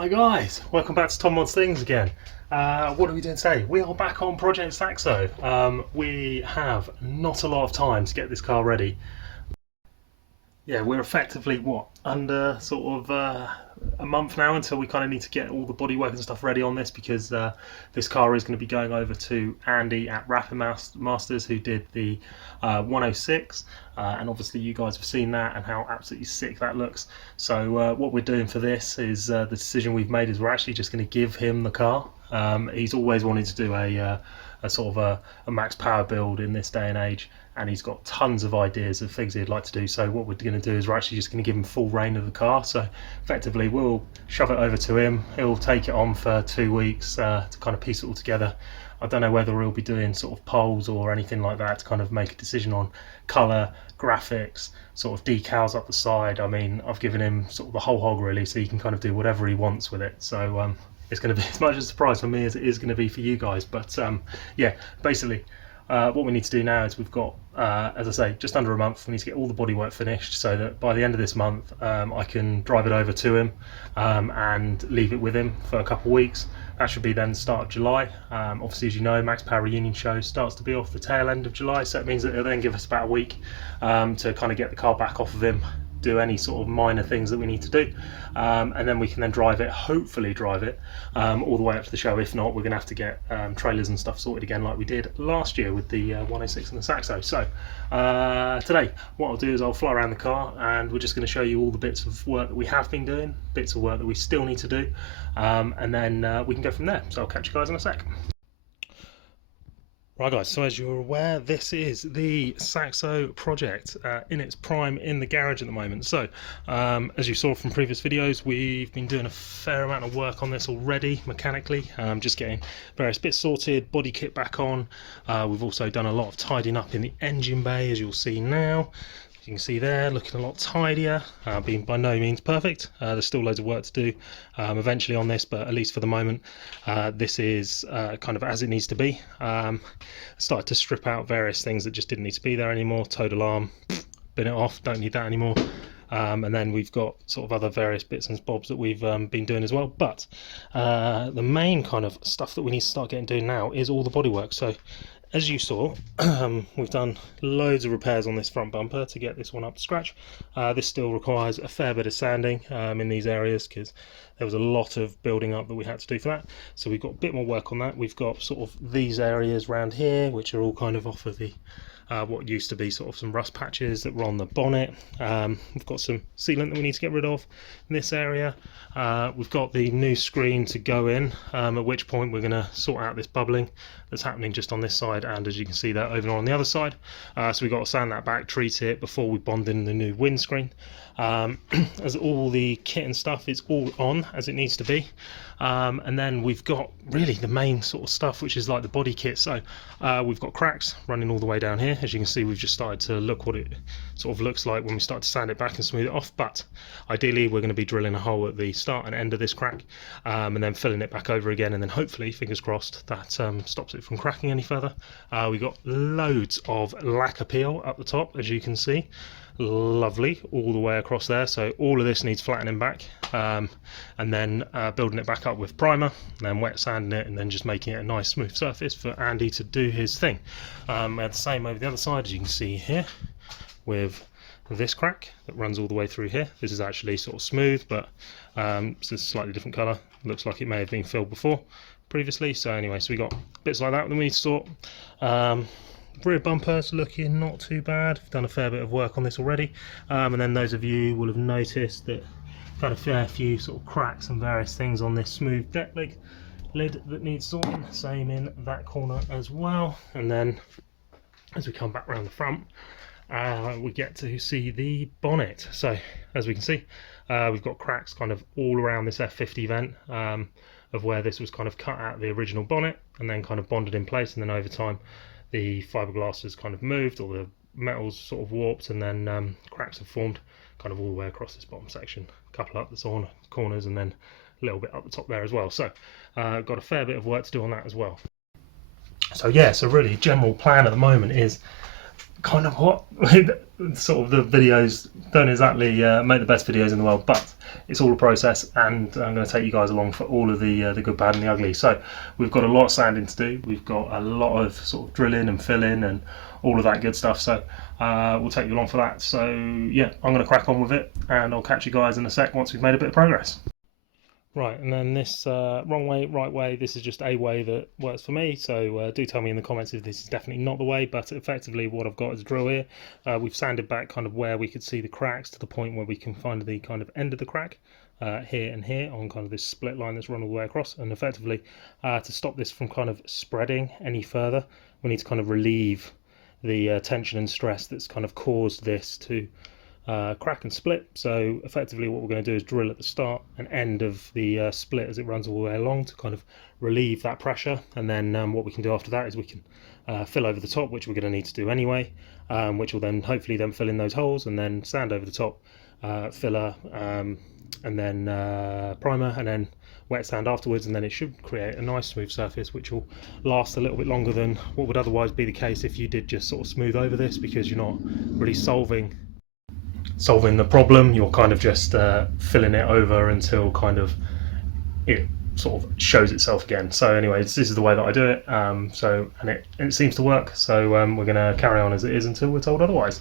Hi guys, welcome back to Tom Mods Things again. What are we doing today? We are back on Project Saxo. We have not a lot of time to get this car ready. Yeah, we're effectively under sort of a month now until we kind of need to get all the bodywork and stuff ready on this, because this car is going to be going over to Andy at Rapid Masters, who did the 106, and obviously you guys have seen that and how absolutely sick that looks. So what we're doing for this is the decision we've made is we're actually just going to give him the car. He's always wanted to do a sort of a max power build in this day and age, and he's got tons of ideas of things he'd like to do. So what we're going to do is we're actually just going to give him full reign of the car. So effectively we'll shove it over to him, he'll take it on for 2 weeks to kind of piece it all together. I don't know whether he'll be doing sort of polls or anything like that to kind of make a decision on colour, graphics, sort of decals up the side. I mean, I've given him sort of the whole hog really, so he can kind of do whatever he wants with it. So it's going to be as much a surprise for me as it is going to be for you guys. But yeah, basically what we need to do now is we've got, as I say, just under a month. We need to get all the bodywork finished so that by the end of this month I can drive it over to him and leave it with him for a couple of weeks. That should be then the start of July. Obviously, as you know, Max Power Reunion show starts to be off the tail end of July, so it means that it'll then give us about a week to kind of get the car back off of him, do any sort of minor things that we need to do, and then we can then drive it, hopefully drive it all the way up to the show. If not, we're going to have to get trailers and stuff sorted again like we did last year with the 106 and the Saxo. So today what I'll do is I'll fly around the car and we're just going to show you all the bits of work that we have been doing, bits of work that we still need to do, and then we can go from there. So I'll catch you guys in a sec. Right guys, so as you're aware, this is the Saxo project in its prime in the garage at the moment. So as you saw from previous videos, we've been doing a fair amount of work on this already mechanically, just getting various bits sorted, body kit back on. We've also done a lot of tidying up in the engine bay, as you'll see now. You can see there, looking a lot tidier, being by no means perfect. There's still loads of work to do eventually on this, but at least for the moment, this is kind of as it needs to be. Started to strip out various things that just didn't need to be there anymore. Towed alarm, bin it off, don't need that anymore. And then we've got sort of other various bits and bobs that we've been doing as well. But the main kind of stuff that we need to start doing now is all the bodywork. So as you saw, we've done loads of repairs on this front bumper to get this one up to scratch. This still requires a fair bit of sanding in these areas because there was a lot of building up that we had to do for that. So we've got a bit more work on that. We've got sort of these areas around here, which are all kind of off of the what used to be sort of some rust patches that were on the bonnet. We've got some sealant that we need to get rid of in this area. We've got the new screen to go in, at which point we're going to sort out this bubbling that's happening just on this side, and as you can see that over on the other side. So we've got to sand that back, treat it before we bond in the new windscreen. As all the kit and stuff is all on as it needs to be, and then we've got really the main sort of stuff, which is like the body kit. So we've got cracks running all the way down here. As you can see, we've just started to look what it sort of looks like when we start to sand it back and smooth it off, but ideally we're going to be drilling a hole at the start and end of this crack, and then filling it back over again, and then hopefully, fingers crossed, that stops it from cracking any further. We've got loads of lacquer peel up the top, as you can see. Lovely all the way across there, so all of this needs flattening back, and then building it back up with primer, and then wet sanding it, and then just making it a nice smooth surface for Andy to do his thing. We had the same over the other side, as you can see here, with this crack that runs all the way through here. This is actually sort of smooth, but it's a slightly different colour. Looks like it may have been filled before previously. So anyway, so we got bits like that that we need to sort. Rear bumper's looking not too bad. We've done a fair bit of work on this already, and then those of you will have noticed that we've had a fair few sort of cracks and various things on this smooth deck lid that needs sorting. Same in that corner as well. And then as we come back around the front, we get to see the bonnet. So as we can see, we've got cracks kind of all around this F50 vent, of where this was kind of cut out the original bonnet and then kind of bonded in place, and then over time the fiberglass has kind of moved, or the metal's sort of warped, and then cracks have formed kind of all the way across this bottom section. A couple up the corners, and then a little bit up the top there as well. So got a fair bit of work to do on that as well. So yeah, so really general plan at the moment is kind of what sort of the videos don't exactly make the best videos in the world, but it's all a process, and I'm going to take you guys along for all of the good, bad, and the ugly. So we've got a lot of sanding to do. We've got a lot of sort of drilling and filling and all of that good stuff. So we'll take you along for that. So yeah, I'm going to crack on with it, and I'll catch you guys in a sec once we've made a bit of progress. Right, and then this wrong way, right way, this is just a way that works for me, so do tell me in the comments if this is definitely not the way, but effectively what I've got is a drill here. We've sanded back kind of where we could see the cracks to the point where we can find the kind of end of the crack here and here on kind of this split line that's run all the way across, and effectively to stop this from kind of spreading any further, we need to kind of relieve the tension and stress that's kind of caused this to crack and split. So effectively what we're going to do is drill at the start and end of the split as it runs all the way along to kind of relieve that pressure, and then what we can do after that is we can fill over the top, which we're going to need to do anyway, which will then hopefully then fill in those holes, and then sand over the top, filler, and then primer, and then wet sand afterwards, and then it should create a nice smooth surface which will last a little bit longer than what would otherwise be the case if you did just sort of smooth over this, because you're not really solving the problem, you're kind of just filling it over until kind of it sort of shows itself again. So anyways, this is the way that I do it, and it seems to work, so we're going to carry on as it is until we're told otherwise.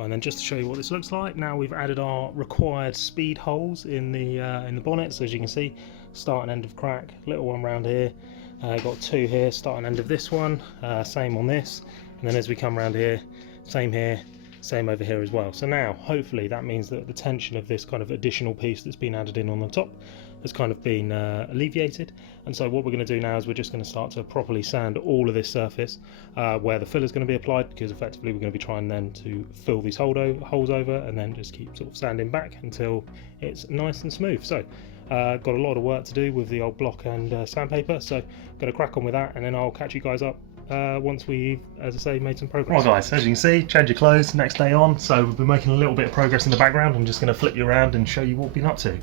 And then just to show you what this looks like, now we've added our required speed holes in the bonnet. So as you can see, start and end of crack, little one round here, got two here, start and end of this one, same on this, and then as we come around here, same here, same over here as well. So now hopefully that means that the tension of this kind of additional piece that's been added in on the top has kind of been alleviated, and so what we're going to do now is we're just going to start to properly sand all of this surface where the filler is going to be applied, because effectively we're going to be trying then to fill these holes over and then just keep sort of sanding back until it's nice and smooth. So got a lot of work to do with the old block and sandpaper, so I'm going to crack on with that, and then I'll catch you guys up once we've, as I say, made some progress. Right guys, as you can see, change your clothes, next day on, so we've been making a little bit of progress in the background. I'm just going to flip you around and show you what we've been up to.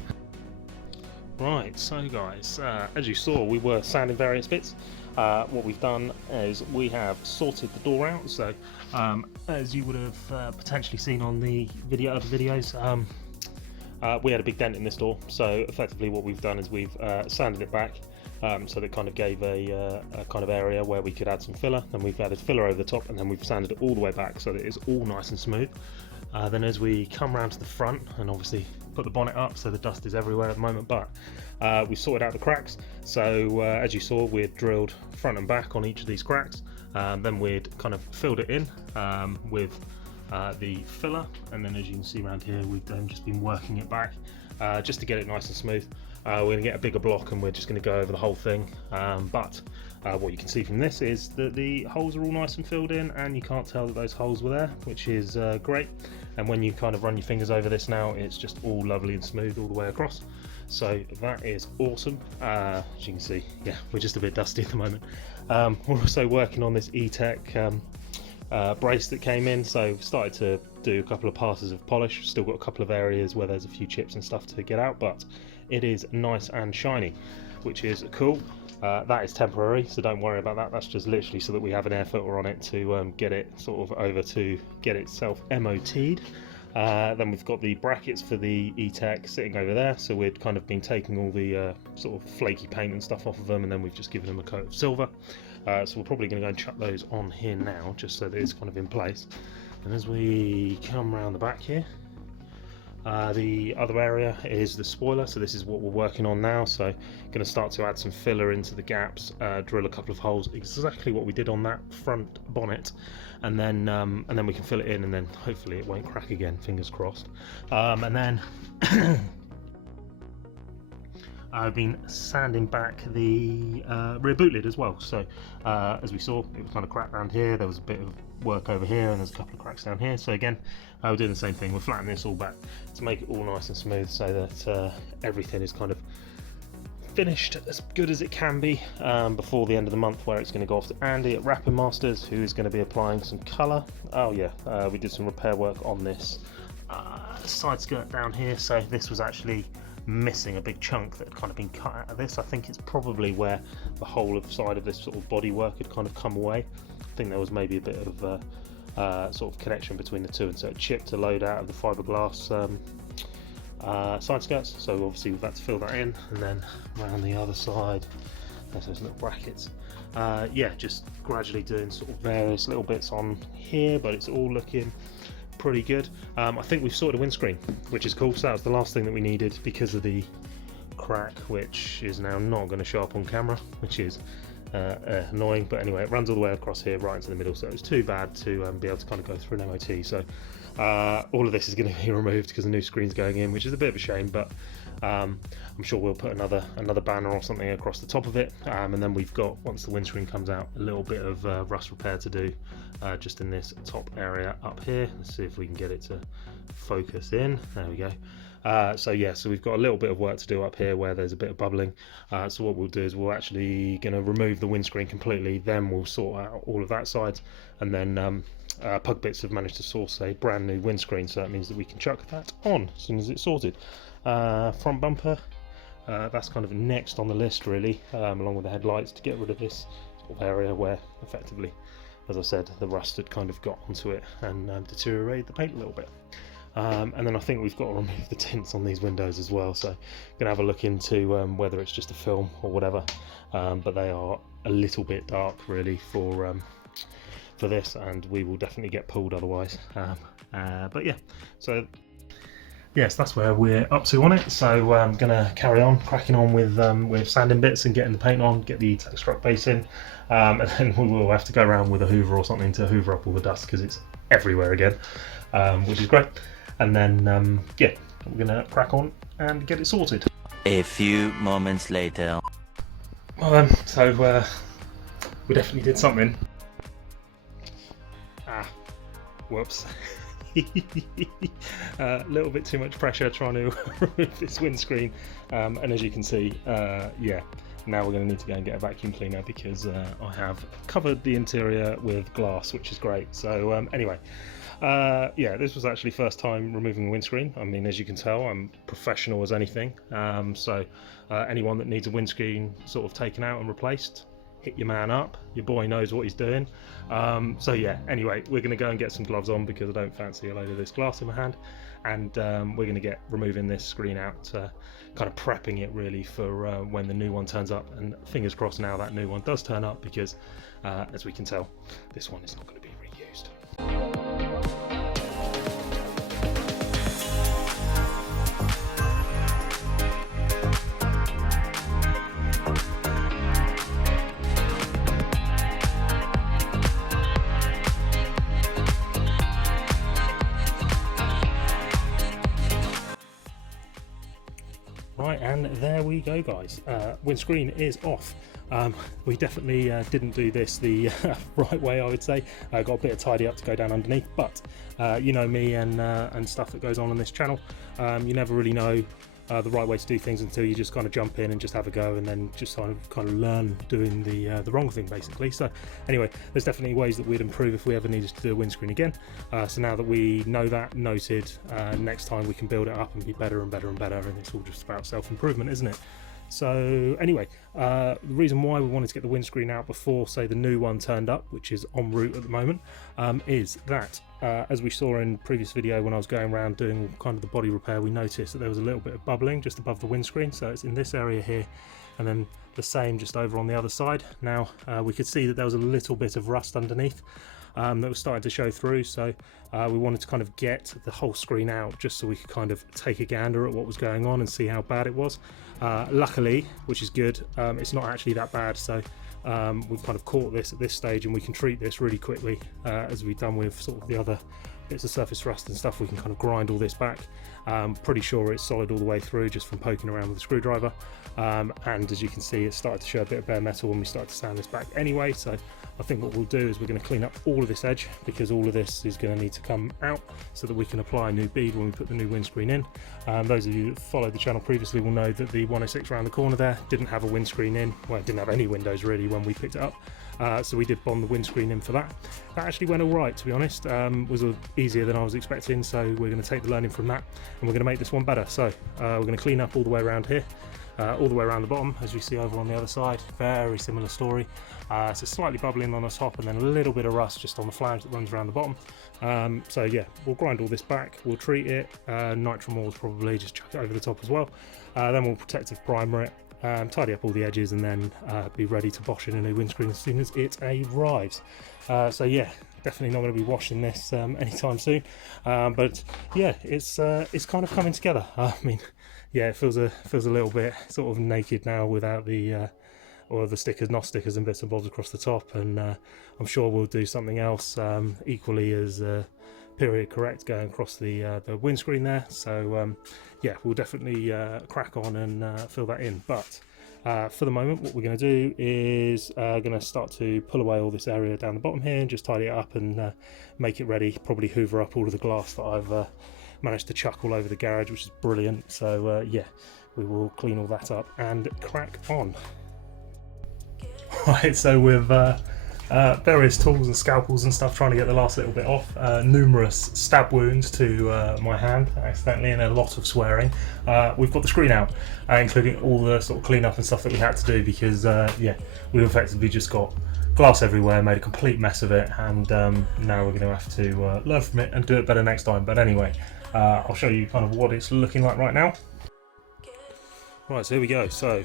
Right, so guys, as you saw, we were sanding various bits. What we've done is we have sorted the door out, so as you would have potentially seen on the other videos, we had a big dent in this door, so effectively what we've done is we've sanded it back, so that kind of gave a kind of area where we could add some filler. Then we've added filler over the top, and then we've sanded it all the way back so that it's all nice and smooth. Then as we come around to the front, and obviously put the bonnet up so the dust is everywhere at the moment, but we sorted out the cracks. So as you saw, we had drilled front and back on each of these cracks, then we'd kind of filled it in with the filler, and then as you can see around here, we've then just been working it back just to get it nice and smooth. We're going to get a bigger block and we're just going to go over the whole thing, but what you can see from this is that the holes are all nice and filled in, and you can't tell that those holes were there, which is great. And when you kind of run your fingers over this now, it's just all lovely and smooth all the way across, so that is awesome. As you can see, yeah, we're just a bit dusty at the moment. We're also working on this E-Tech brace that came in, so started to do a couple of passes of polish. Still got a couple of areas where there's a few chips and stuff to get out, but it is nice and shiny, which is cool. That is temporary, so don't worry about that. That's just literally so that we have an air filter on it to get it sort of over to get itself MOT'd. Then we've got the brackets for the E-Tech sitting over there, so we'd kind of been taking all the sort of flaky paint and stuff off of them, and then we've just given them a coat of silver. So we're probably going to go and chuck those on here now, just so that it's kind of in place. And as we come around the back here, the other area is the spoiler, so this is what we're working on now. So going to start to add some filler into the gaps, drill a couple of holes, exactly what we did on that front bonnet, and then we can fill it in, and then hopefully it won't crack again, fingers crossed. And then I've been sanding back the rear boot lid as well. So as we saw, it was kind of cracked around here, there was a bit of work over here, and there's a couple of cracks down here. So again, we're doing the same thing, we're flattening this all back to make it all nice and smooth, so that everything is kind of finished as good as it can be before the end of the month, where it's going to go off to Andy at Wrapping Masters, who is going to be applying some colour. Oh yeah, we did some repair work on this side skirt down here, so this was actually missing a big chunk that had kind of been cut out of this. I think it's probably where the whole of side of this sort of bodywork had kind of come away. I think there was maybe a bit of sort of connection between the two, and so it chipped a load out of the fiberglass side skirts. So obviously we've had to fill that in, and then around the other side there's those little brackets. Yeah, just gradually doing sort of various little bits on here, but it's all looking pretty good. I think we've sorted a windscreen, which is cool. So that was the last thing that we needed because of the crack, which is now not going to show up on camera, which is annoying. But anyway, it runs all the way across here right into the middle, so it's too bad to be able to kind of go through an MOT. So all of this is going to be removed because the new screen's going in, which is a bit of a shame, but I'm sure we'll put another banner or something across the top of it, and then we've got, once the windscreen comes out, a little bit of rust repair to do just in this top area up here. Let's see if we can get it to focus in. There we go. So yeah, so we've got a little bit of work to do up here where there's a bit of bubbling. So what we'll do is we're actually going to remove the windscreen completely, then we'll sort out all of that side, and then Pug Bits have managed to source a brand new windscreen, so that means that we can chuck that on as soon as it's sorted. Front bumper, that's kind of next on the list really, along with the headlights, to get rid of this sort of area where effectively, as I said, the rust had kind of got onto it and deteriorated the paint a little bit. And then I think we've got to remove the tints on these windows as well, so gonna have a look into whether it's just a film or whatever, but they are a little bit dark really for this, and we will definitely get pulled otherwise. But yeah, so yes, that's where we're up to on it. So I'm gonna carry on cracking on with sanding bits and getting the paint on, get the Texstruct base in, and then we will have to go around with a hoover or something to hoover up all the dust because it's everywhere again, which is great. And then yeah, we're gonna crack on and get it sorted. A few moments later. Well so we definitely did something. Whoops. A little bit too much pressure trying to remove this windscreen, and as you can see, yeah, now we're going to need to go and get a vacuum cleaner because I have covered the interior with glass, which is great. So anyway, yeah, this was actually first time removing the windscreen. I mean, as you can tell, I'm professional as anything, so anyone that needs a windscreen sort of taken out and replaced, hit your man up. Your boy knows what he's doing. So yeah, anyway, we're going to go and get some gloves on because I don't fancy a load of this glass in my hand, and we're going to get removing this screen out, kind of prepping it really for when the new one turns up, and fingers crossed now that new one does turn up, because as we can tell, this one is not going to be reused. Right, and there we go, guys. Windscreen is off. We definitely didn't do this the right way, I would say. I got a bit of tidy up to go down underneath, but you know me and stuff that goes on this channel. You never really know the right way to do things until you just kind of jump in and just have a go, and then just kind of learn doing the wrong thing, basically. So anyway, there's definitely ways that we'd improve if we ever needed to do a windscreen again. So now that we know that, noted, next time we can build it up and be better and better and better, and it's all just about self-improvement, isn't it? So anyway, the reason why we wanted to get the windscreen out before, say, the new one turned up, which is en route at the moment, is that as we saw in the previous video when I was going around doing kind of the body repair, we noticed that there was a little bit of bubbling just above the windscreen. So it's in this area here, and then the same just over on the other side. Now we could see that there was a little bit of rust underneath that was starting to show through, so we wanted to kind of get the whole screen out just so we could kind of take a gander at what was going on and see how bad it was. Luckily, which is good, it's not actually that bad, so we've kind of caught this at this stage, and we can treat this really quickly, as we've done with sort of the other bits of surface rust and stuff, we can kind of grind all this back. Pretty sure it's solid all the way through just from poking around with a screwdriver, and as you can see, it started to show a bit of bare metal when we started to sand this back anyway. So I think what we'll do is we're going to clean up all of this edge, because all of this is going to need to come out so that we can apply a new bead when we put the new windscreen in. Those of you that followed the channel previously will know that the 106 around the corner there didn't have a windscreen in. Well, it didn't have any windows really when we picked it up. So we did bond the windscreen in for that. That actually went all right, to be honest. Was easier than I was expecting, so we're going to take the learning from that and we're going to make this one better. So we're going to clean up all the way around here, all the way around the bottom, as we see over on the other side. Very similar story. So slightly bubbling on the top and then a little bit of rust just on the flange that runs around the bottom. So yeah, we'll grind all this back, we'll treat it, nitramores probably, just chuck it over the top as well. Then we'll protective primer it, tidy up all the edges, and then be ready to bosh in a new windscreen as soon as it arrives. So yeah, definitely not going to be washing this anytime soon, but yeah, it's kind of coming together. I mean, yeah, it feels a little bit sort of naked now without the or the stickers, not stickers, and bits and bobs across the top, and I'm sure we'll do something else equally as period correct going across the windscreen there. So yeah, we'll definitely crack on and fill that in. But for the moment, what we're going to do is going to start to pull away all this area down the bottom here and just tidy it up and make it ready. Probably hoover up all of the glass that I've managed to chuck all over the garage, which is brilliant. So yeah, we will clean all that up and crack on. Right, so with various tools and scalpels and stuff, trying to get the last little bit off, numerous stab wounds to my hand accidentally, and a lot of swearing. We've got the screen out, including all the sort of cleanup and stuff that we had to do, because yeah, we've effectively just got glass everywhere, made a complete mess of it, and now we're going to have to learn from it and do it better next time. But anyway, I'll show you kind of what it's looking like right now. Right, so here we go. So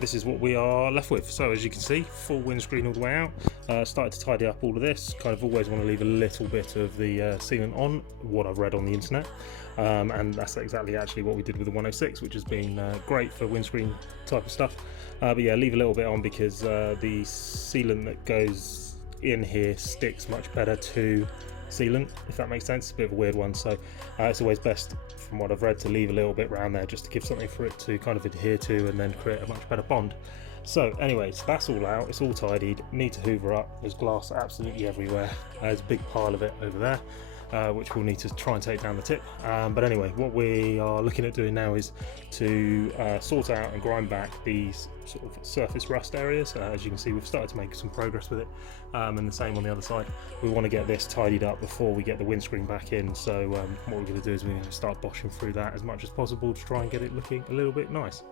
this is what we are left with. So as you can see, full windscreen all the way out. Started to tidy up all of this. Kind of always want to leave a little bit of the sealant on, what I've read on the internet. And that's exactly actually what we did with the 106, which has been great for windscreen type of stuff. But yeah, leave a little bit on, because the sealant that goes in here sticks much better to sealant, if that makes sense. It's a bit of a weird one, so it's always best, from what I've read, to leave a little bit around there just to give something for it to kind of adhere to and then create a much better bond. So anyways, that's all out, it's all tidied. Need to hoover up. There's glass absolutely everywhere. There's a big pile of it over there, which we'll need to try and take down the tip. But anyway, what we are looking at doing now is to sort out and grind back these sort of surface rust areas. As you can see, we've started to make some progress with it, and the same on the other side. We want to get this tidied up before we get the windscreen back in. So what we're going to do is we're going to start boshing through that as much as possible to try and get it looking a little bit nice.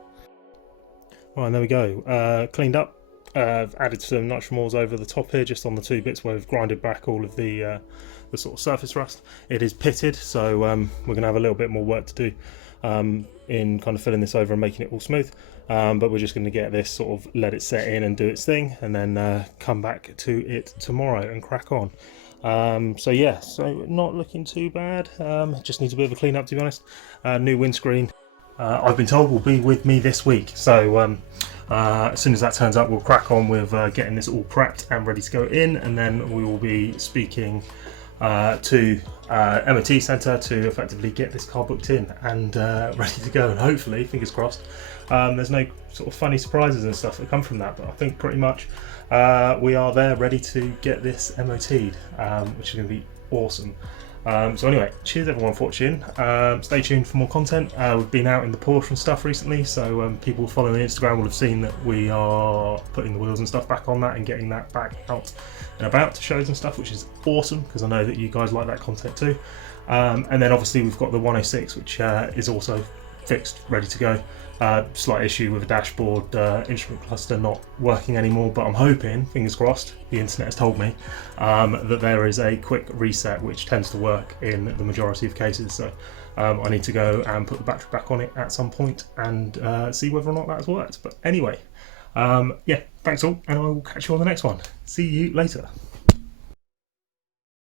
Right, and there we go, cleaned up. I've added some nitramores over the top here, just on the two bits where we've grinded back all of the sort of surface rust. It is pitted, so we're going to have a little bit more work to do in kind of filling this over and making it all smooth. But we're just going to get this sort of, let it set in and do its thing, and then come back to it tomorrow and crack on. So yeah, so not looking too bad. Just needs a bit of a clean up, to be honest. New windscreen, I've been told, will be with me this week. So as soon as that turns up, we'll crack on with getting this all prepped and ready to go in, and then we will be speaking to MOT Centre to effectively get this car booked in and ready to go, and hopefully, fingers crossed, there's no sort of funny surprises and stuff that come from that, but I think pretty much we are there ready to get this MOT'd, which is going to be awesome. So anyway, cheers everyone for watching. Stay tuned for more content. We've been out in the Porsche and stuff recently, so people following Instagram will have seen that we are putting the wheels and stuff back on that and getting that back out and about to shows and stuff, which is awesome, because I know that you guys like that content too. And then obviously we've got the 106, which is also fixed, ready to go. Slight issue with a dashboard, instrument cluster not working anymore, but I'm hoping, fingers crossed, the internet has told me that there is a quick reset which tends to work in the majority of cases. So I need to go and put the battery back on it at some point and see whether or not that has worked. But anyway, yeah, thanks all, and I will catch you on the next one. See you later.